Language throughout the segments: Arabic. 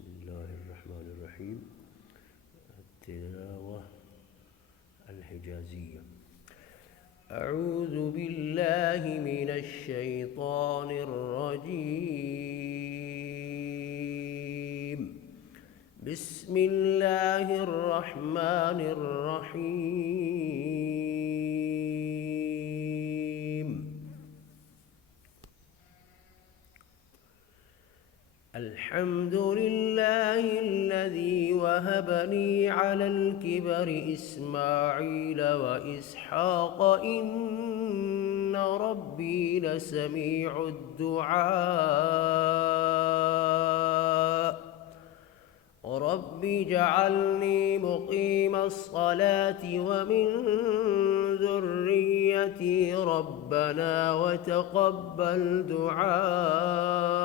بسم الله الرحمن الرحيم. التلاوة الحجازية. أعوذ بالله من الشيطان الرجيم. بسم الله الرحمن الرحيم. الحمد لله الذي وهب لي على الكبر إسماعيل وإسحاق إن ربي لسميع الدعاء. رب اجعلني مقيم الصلاة ومن ذريتي ربنا وتقبل دعاء.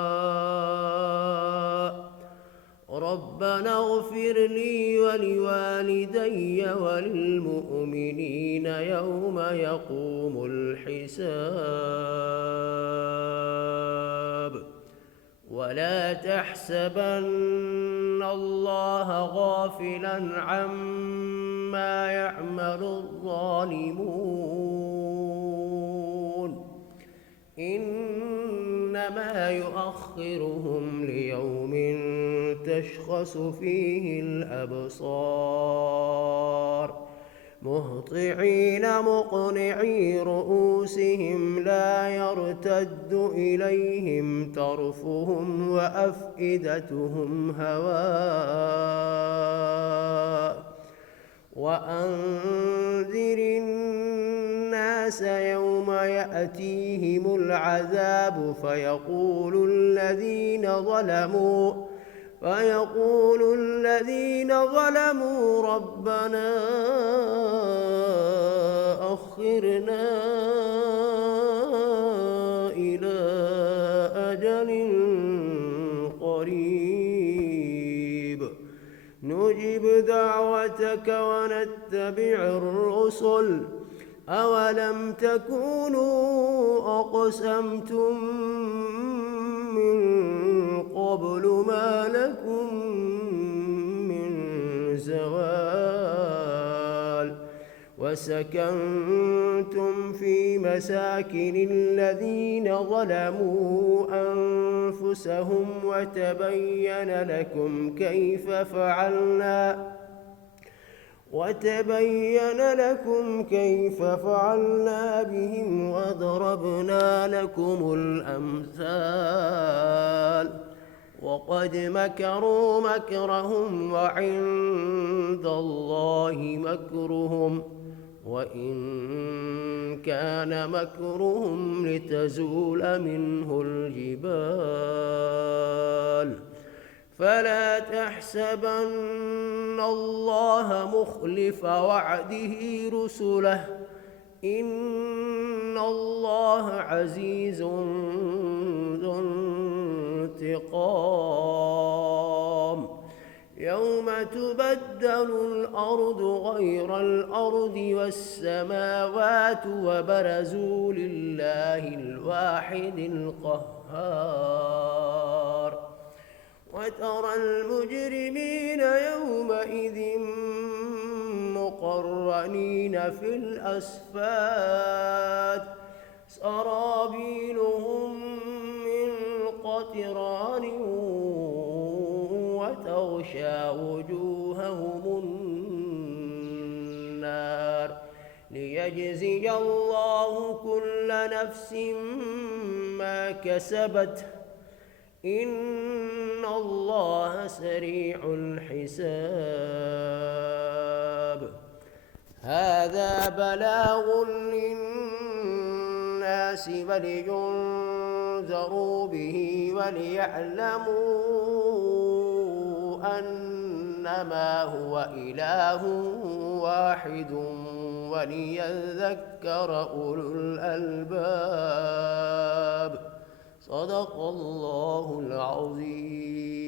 ربنا اغفر لي ولوالدي وللمؤمنين يوم يقوم الحساب. ولا تحسبن الله غافلا عما يعمل الظالمون إنما يؤخرهم ليوم تشخص فيه الأبصار مهطعين مقنعي رؤوسهم لا يرتد إليهم طرفهم وأفئدتهم هواء. وأنذر الناس يوم يأتيهم العذاب فيقول الذين ظلموا ربنا أخرنا إلى أجل قريب نجب دعوتك ونتبع الرسل أولم تكونوا أقسمتم من قبل ما لكم من زوال وسكنتم في مساكن الذين ظلموا أنفسهم وتبين لكم كيف فعلنا بهم وضربنا لكم الأمثال. وقد مكروا مكرهم وعند الله مكرهم وإن كان مكرهم لتزول منه الجبال. فلا تحسبن الله مخلف وعده رسله إن الله عزيز ذو انتقام. يوم تبدل الأرض غير الأرض والسماوات وبرزوا لله الواحد القهار. وترى المجرمين يومئذ مقرنين في الأصفاد سرابيلهم من قطران وتغشى وجوههم النار ليجزي الله كل نفس ما كسبت إن الله سريع الحساب. هذا بلاغ للناس ولينذروا به وليعلموا أنما هو إله واحد وليذكر أولو الألباب. صدق الله العظيم.